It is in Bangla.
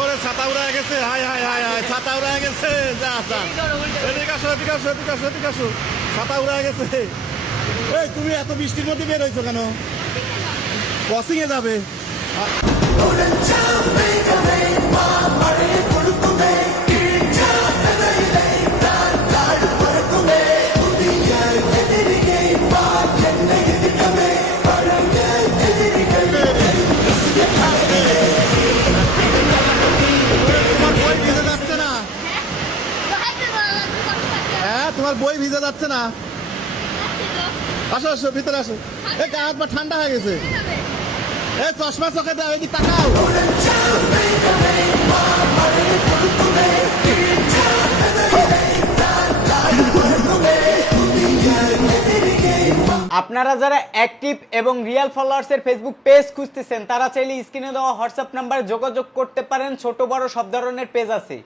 ওরে ছাতা উড়ে গেছে, হাই হাই হাই হাই, ছাতা উড়ে গেছে, যা যা, এদিকে আসো এদিকে আসো এদিকে আসো এদিকে আসো, ছাতা উড়ে গেছে। এই তুমি এত বৃষ্টির মধ্যে বের হইছো কেন? ক্রসিং এ যাবে। তোমার বই ভিজে যাচ্ছে না? হ্যাঁ, তোমার বই ভিজে যাচ্ছে না? আসো আসো ভিতরে আসো। এই গা হাত পা ঠান্ডা হয়ে গেছে। এই চশমা চোখে দাও, এদিকে তাকাও। আপনারা যারা অ্যাক্টিভ এবং রিয়েল ফলোয়ার্সের ফেসবুক পেজ খুঁজতেছেন তারা চাইলে স্ক্রিনে দেওয়া হোয়াটসঅ্যাপ নাম্বারে যোগাযোগ করতে পারেন। ছোট বড় সব ধরনের পেজ আছে।